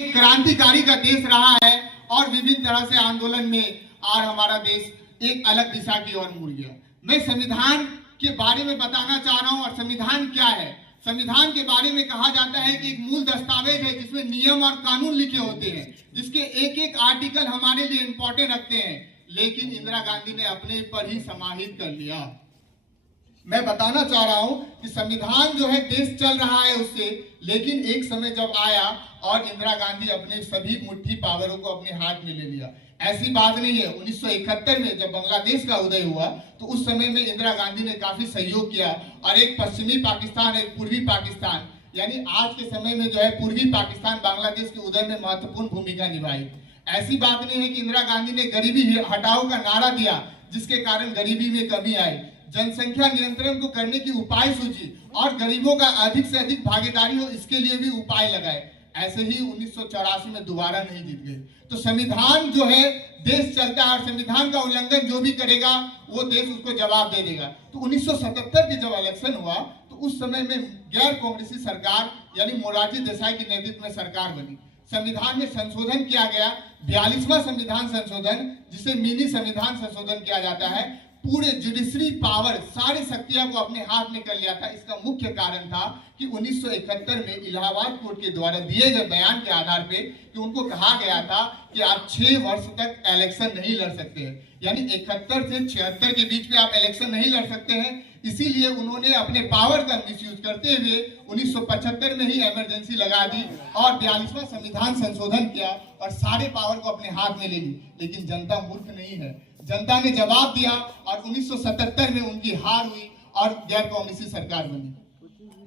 क्रांतिकारी का देश रहा है और विभिन्न तरह से आंदोलन में और हमारा देश एक अलग दिशा की ओर मुड़ गया। मैं संविधान के बारे में बताना चाह रहा हूं। और संविधान क्या है? संविधान के बारे में कहा जाता है कि एक मूल दस्तावेज है जिसमें नियम और कानून लिखे होते हैं, जिसके एक एक आर्टिकल हमारे लिए इंपॉर्टेंट रखते हैं, लेकिन इंदिरा गांधी ने अपने पर ही समाहित कर लिया। मैं बताना चाह रहा हूं कि संविधान जो है देश चल रहा है उससे, लेकिन एक समय जब आया और इंदिरा गांधी अपने सभी मुट्ठी पावरों को अपने हाथ में ले लिया। ऐसी बात नहीं है। 1971 में जब बांग्लादेश का उदय हुआ तो उस समय में इंदिरा गांधी ने काफी सहयोग किया और एक पश्चिमी पाकिस्तान, एक पूर्वी पाकिस्तान, यानी आज के समय में जो है पूर्वी पाकिस्तान बांग्लादेश के उदय में महत्वपूर्ण भूमिका निभाई। ऐसी बात नहीं है कि इंदिरा गांधी ने गरीबी हटाओ का नारा दिया जिसके कारण गरीबी में कमी आई, जनसंख्या नियंत्रण को करने की उपाय सूची और गरीबों का अधिक से अधिक भागीदारी हो इसके लिए भी उपाय लगाए। ऐसे ही 1984 में दोबारा नहीं जीत गए। तो संविधान जो है देश चलता है और संविधान का उल्लंघन जो भी करेगा वो देश उसको जवाब दे देगा। तो 1977 के जब इलेक्शन हुआ तो उस समय में गैर कांग्रेसी सरकार यानी मोरारजी देसाई के नेतृत्व में सरकार बनी। संविधान में संशोधन किया गया, 42वां संविधान संशोधन, जिसे मिनी संविधान संशोधन किया जाता है। पूरे जुडिशरी पावर, सारी शक्तियां को अपने हाथ में कर लिया था। इसका मुख्य कारण था कि 1971 में इलाहाबाद कोर्ट के द्वारा दिए गए बयान के आधार पे कि उनको कहा गया था कि आप 6 वर्ष तक इलेक्शन नहीं लड़ सकते हैं, यानी 71 से 76 के बीच में आप इलेक्शन नहीं लड़ सकते हैं। इसीलिए उन्होंने अपने पावर का मिसयूज करते हुए 1975 में ही इमरजेंसी लगा दी और 42वां संविधान संशोधन किया और सारे पावर को अपने हाथ में ले ली। लेकिन जनता मूर्ख नहीं है, जनता ने जवाब दिया और 1977 में उनकी हार हुई और गैर कांग्रेसी सरकार बनी।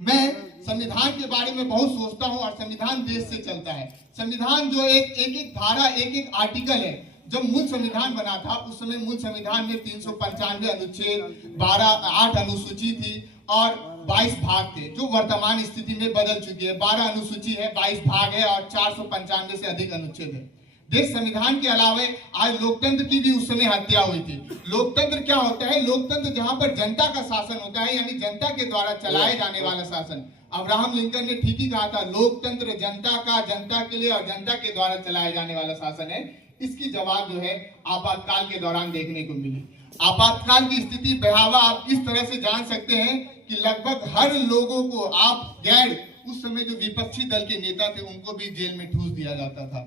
मैं संविधान के बारे में बहुत सोचता हूं और संविधान देश से चलता है। संविधान जो एक धारा, एक आर्टिकल है। जब मूल संविधान बना था उस समय मूल संविधान में 395 अनुच्छेद, 8 अनुसूची थी और 22 भाग थे, जो वर्तमान स्थिति में बदल चुकी है। 12 अनुसूची है, 22 भाग है और 495 से अधिक अनुच्छेद है। देश संविधान के अलावा आज लोकतंत्र की भी उस समय हत्या हुई थी। लोकतंत्र क्या होता है? लोकतंत्र जहां पर जनता का शासन होता है, यानी जनता के द्वारा चलाए जाने वाला शासन। अब्राहम लिंकन ने ठीक ही कहा था, लोकतंत्र जनता का, जनता के लिए और जनता के द्वारा चलाए जाने वाला शासन है। इसकी जवाब जो है आपातकाल के दौरान देखने को मिली। आपातकाल की स्थिति भयावह आप इस तरह से जान सकते हैं कि लगभग हर लोगों को आप गैर उस समय जो विपक्षी दल के नेता थे उनको भी जेल में ठूस दिया जाता था।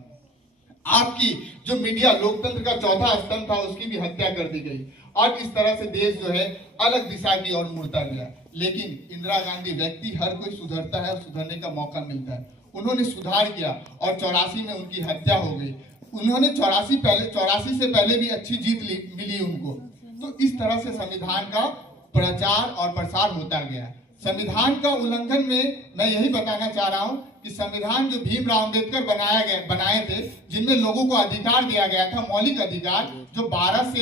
आपकी जो मीडिया, लोकतंत्र का चौथा स्तंभ था, उसकी भी हत्या कर दी गई और इस तरह से देश जो है अलग दिशा की ओर मुड़ता गया। लेकिन इंदिरा गांधी व्यक्ति, हर कोई सुधरता है और सुधरने का मौका मिलता है। उन्होंने सुधार किया और 84 में उनकी हत्या हो गई। उन्होंने 84 से पहले भी अच्छी जीत मिली उनको। तो इस तरह से संविधान का प्रचार और प्रसार होता गया। संविधान का उल्लंघन में मैं यही बताना चाह रहा हूं कि संविधान जो भीमराव अंबेडकर बनाए थे, जिनमें लोगों को अधिकार दिया गया था, मौलिक अधिकार, जो 12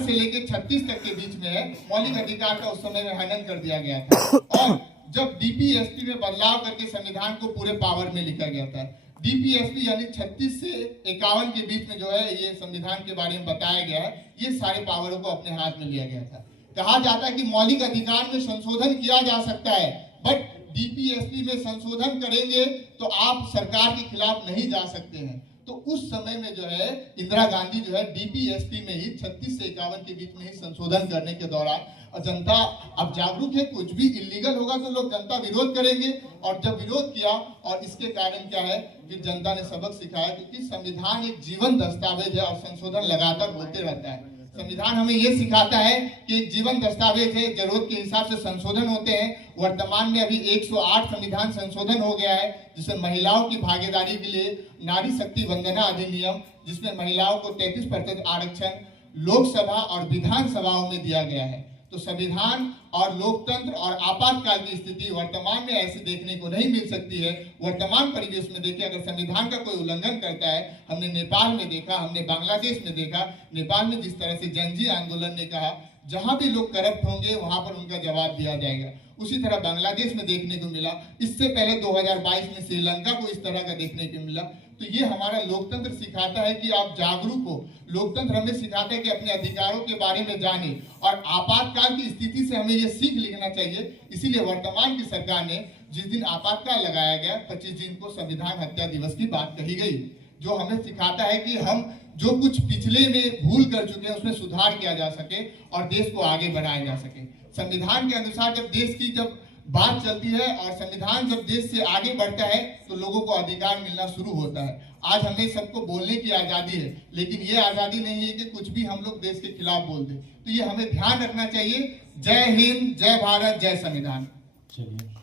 से लेकर 36 तक के बीच में है, मौलिक अधिकार का उस समय में हनन कर दिया गया था। और जब डीपीएसपी में बदलाव करके संविधान को पूरे पावर में लिखा गया था। डीपीएसपी यानी 36 से 51 के बीच में जो है ये संविधान के बारे में बताया गया है, ये सारे पावरों को अपने हाथ में लिया गया था। कहा जाता है कि मौलिक अधिकार में संशोधन किया जा सकता है, बट डीपीएसपी में संशोधन करेंगे तो आप सरकार के खिलाफ नहीं जा सकते हैं। तो उस समय में जो है इंदिरा गांधी जो है डीपीएसपी में ही 36 से 51 के बीच में ही संशोधन करने के दौरान, और जनता अब जागरूक है, कुछ भी इलीगल होगा तो लोग जनता विरोध करेंगे। और जब विरोध किया, और इसके कारण क्या है कि जनता ने सबक सिखाया, क्योंकि संविधान एक जीवन दस्तावेज है और संशोधन लगातार होते रहता है। संविधान हमें यह सिखाता है कि एक जीवन दस्तावेज है, जरूरत के हिसाब से संशोधन होते हैं। वर्तमान में अभी 108 संविधान संशोधन हो गया है, जिसमें महिलाओं की भागीदारी के लिए नारी शक्ति वंदना अधिनियम, जिसमें महिलाओं को 33% आरक्षण लोकसभा और विधानसभाओं में दिया गया है। तो संविधान और लोकतंत्र और आपातकाल की स्थिति वर्तमान में ऐसे देखने को नहीं मिल सकती है। वर्तमान परिवेश में देखिए, अगर संविधान का कोई उल्लंघन करता है, हमने नेपाल में देखा, हमने बांग्लादेश में देखा। नेपाल में जिस तरह से जनजी आंदोलन ने कहा जहां भी लोग करप्ट होंगे वहां पर उनका जवाब दिया जाएगा, उसी तरह बांग्लादेश में देखने को मिला। इससे पहले 2022 में श्रीलंका को इस तरह का देखने को मिला। तो ये हमारा लोकतंत्र सिखाता है कि आप जागरूक हो। लोकतंत्र हमें सिखाता है कि अपने अधिकारों के बारे में जाने और आपातकाल की स्थिति से हमें ये सीख लिखना चाहिए। इसीलिए वर्तमान की सरकार ने जिस दिन आपातकाल लगाया गया 25 जून को संविधान हत्या दिवस की बात कही गई, जो हमें सिखाता है कि हम जो कुछ पिछले में भूल कर चुके हैं उसमें सुधार किया जा सके और देश को आगे बढ़ाया जा सके। संविधान के अनुसार जब देश की जब बात चलती है और संविधान जब देश से आगे बढ़ता है तो लोगों को अधिकार मिलना शुरू होता है। आज हमें सबको बोलने की आजादी है, लेकिन ये आजादी नहीं है कि कुछ भी हम लोग देश के खिलाफ बोल दें। तो ये हमें ध्यान रखना चाहिए। जय हिंद, जय भारत, जय संविधान। चलिए।